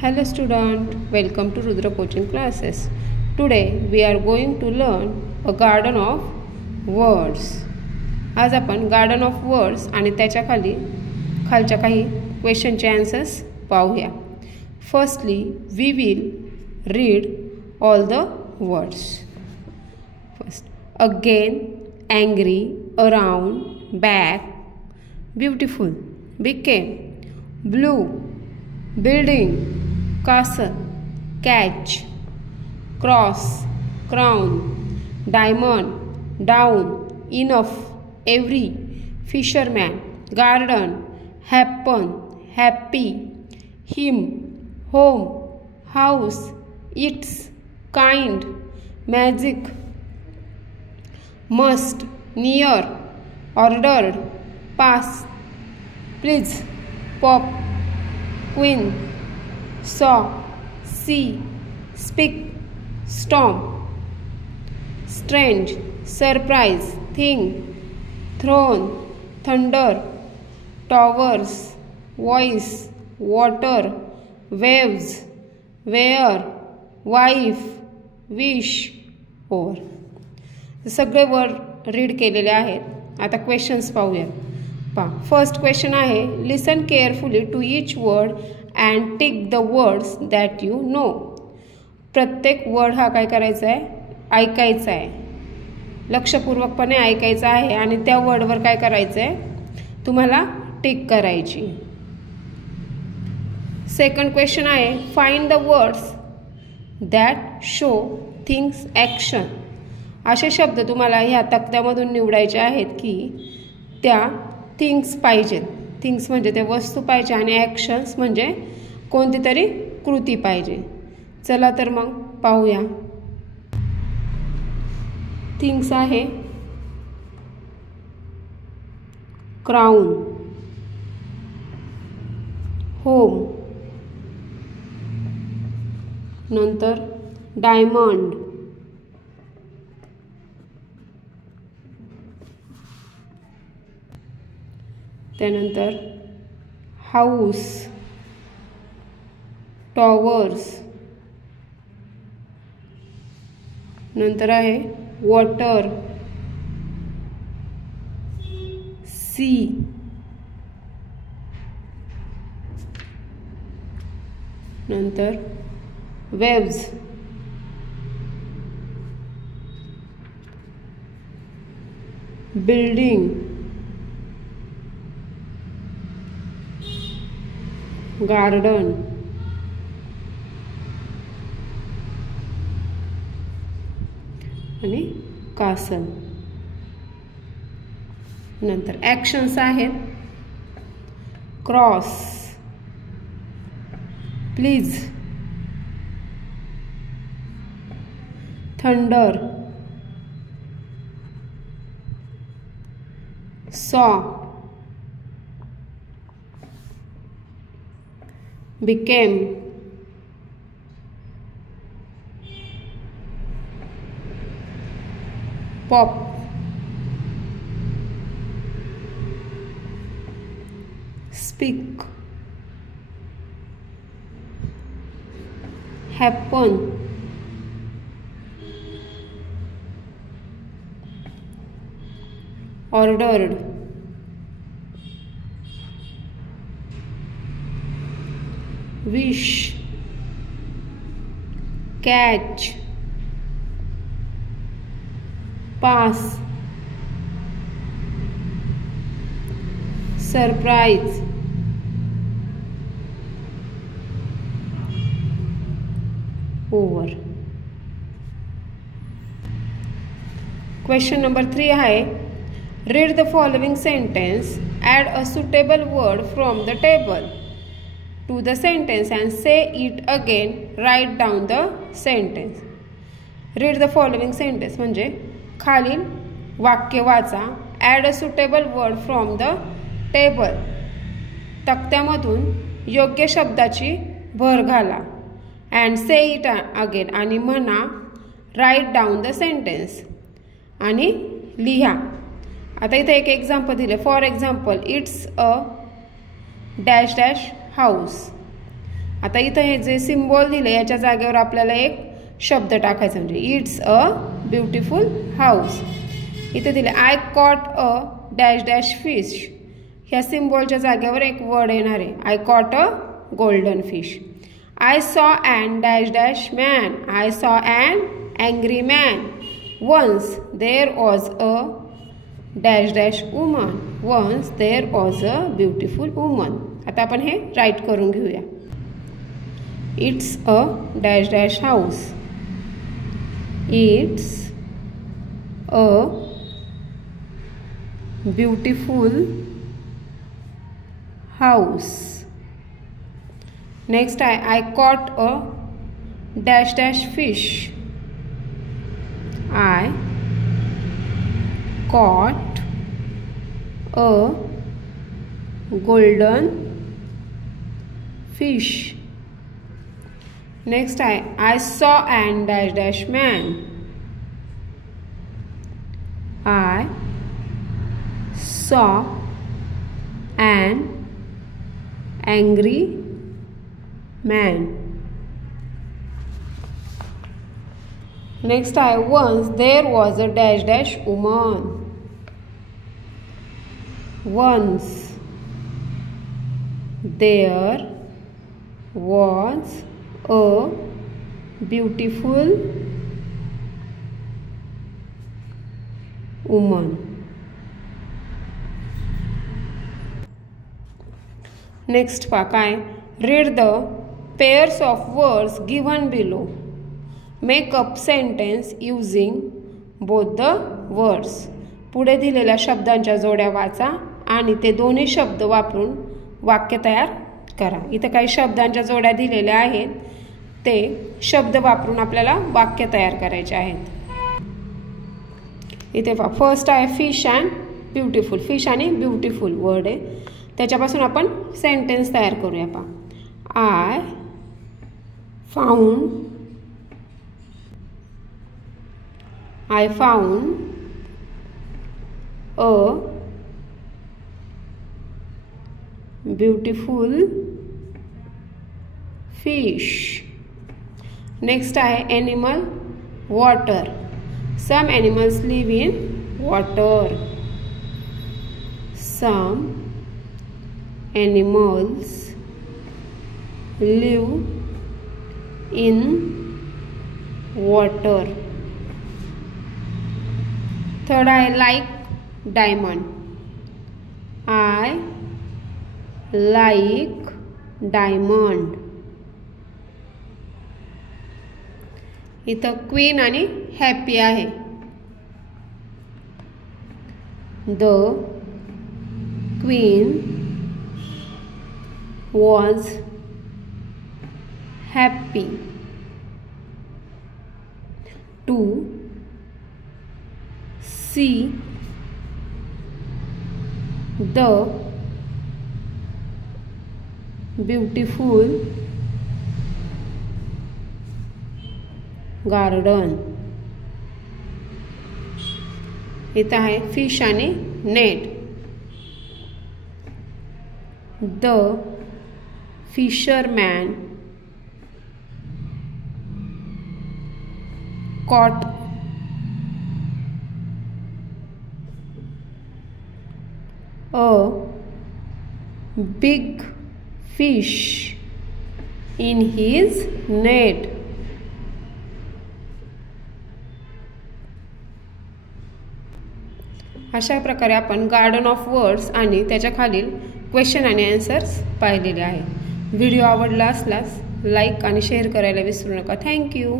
Hello student, welcome to Rudra coaching classes. Today we are going to learn a garden of words. आज आपण garden of words आणि त्याच्या खालच्या काही क्वेश्चनचे आन्सर्स पाहूया. Firstly we will read all the words. First, again, angry, around, back, beautiful, became, blue, building, castle, catch, cross, crown, diamond, down, enough, every, fisherman, garden, happen, happy, him, home, house, its, kind, magic, must, near, ordered, pass, please, pop, queen, saw, see, speak, storm, strange, surprise, thing, throne, thunder, towers, voice, water, waves, where, wife, wish, or. सगळे word read केलेले आहेत. आता questions पाहूयात. First question आहे, listen carefully to each word and tick the words that you know. प्रत्येक word हा काय करायचा आहे, ऐकायचा आहे, लक्षपूर्वकपणे ऐकायचा आहे आणि त्या वर्डवर काय करायचं आहे, तुम्हाला टिक करायची. सेकंड क्वेश्चन आहे, find the words that show things action. असे शब्द तुम्हाला ह्या तक्त्यामधून निवडायचे आहेत की त्या थिंग्स पाहिजेत. थिंग्स म्हणजे ते वस्तू पाहिजे आणि ॲक्शन्स म्हणजे कोणती तरी कृती पाहिजे. चला तर मग पाहूया. थिंग्स आहे क्राउन, होम, नंतर डायमंड, त्यानंतर हाऊस, टॉवर्स, नंतर आहे वॉटर, सी, नंतर वेव्स, बिल्डिंग, गार्डन, आणि कासल. नंतर ॲक्शन्स आहेत क्रॉस, प्लीज, थंडर, सॉ, became, pop, speak, happen, ordered, wish, catch, pass, surprise, over. Question number 3 आहे, read the following sentence, add a suitable word from the table to the sentence and say it again. Write down the sentence. Read the following sentence म्हणजे खालील वाक्य वाचा. Add a suitable word from the table. तक्त्यामधून योग्य शब्दाची भर घाला. And say it again आणि म्हणा. Write down the sentence आणि लिहा. आता इथे एक एक्झाम्पल दिले. For example, it's a dash dash house. आता इथं हे जे सिम्बॉल दिले याच्या जागेवर आपल्याला एक शब्द टाकायचा, म्हणजे इट्स अ ब्युटिफुल हाऊस. इथे दिले I caught a dash dash fish. ह्या सिम्बॉलच्या जागेवर एक वर्ड येणार आहे. I caught a golden fish. I saw and dash dash man. I saw and angry man. Once there was a dash dash woman. Once there was a beautiful woman. आता आपण हे write करून घेऊया. It's a dash dash house. It's a beautiful house. Next आहे I caught a dash dash fish. I caught a golden fish. Next I saw an dash dash man. I saw an angry man. Next once there was a dash dash woman. Once there was a beautiful woman. Next काय, read the pairs of words given below. Make up sentence using both the words. पुढे दिलेल्या शब्दांच्या जोड्या वाचा आणि ते दोन्ही शब्द वापरून वाक्य तयार करा. इथे काही शब्दांच्या जोड्या दिलेल्या आहेत, ते शब्द वापरून आपल्याला वाक्य तयार करायचे आहेत. इथे पहा, फर्स्ट आहे फिश अँड ब्युटिफुल. फिश आणि ब्युटिफुल वर्ड आहे, त्याच्यापासून आपण सेंटेन्स तयार करूया. पहा, I found a beautiful fish. Next आहे animal, water. Some animals live in water. Some animals live in water. Third आहे like diamond. I like diamond. इथं क्वीन आणि हॅपी आहे. The queen was happy to see the beautiful garden. इथं आहे fish आणि net. The fisherman caught a big fish in his net. अशा प्रकारे आपण गार्डन ऑफ वर्ड्स आणि त्याच्या खालील क्वेश्चन आणि आन्सर्स पाहिलेले आहे. व्हिडिओ आवडला असल्यास लाईक आणि शेअर करायला विसरू नका. थँक्यू.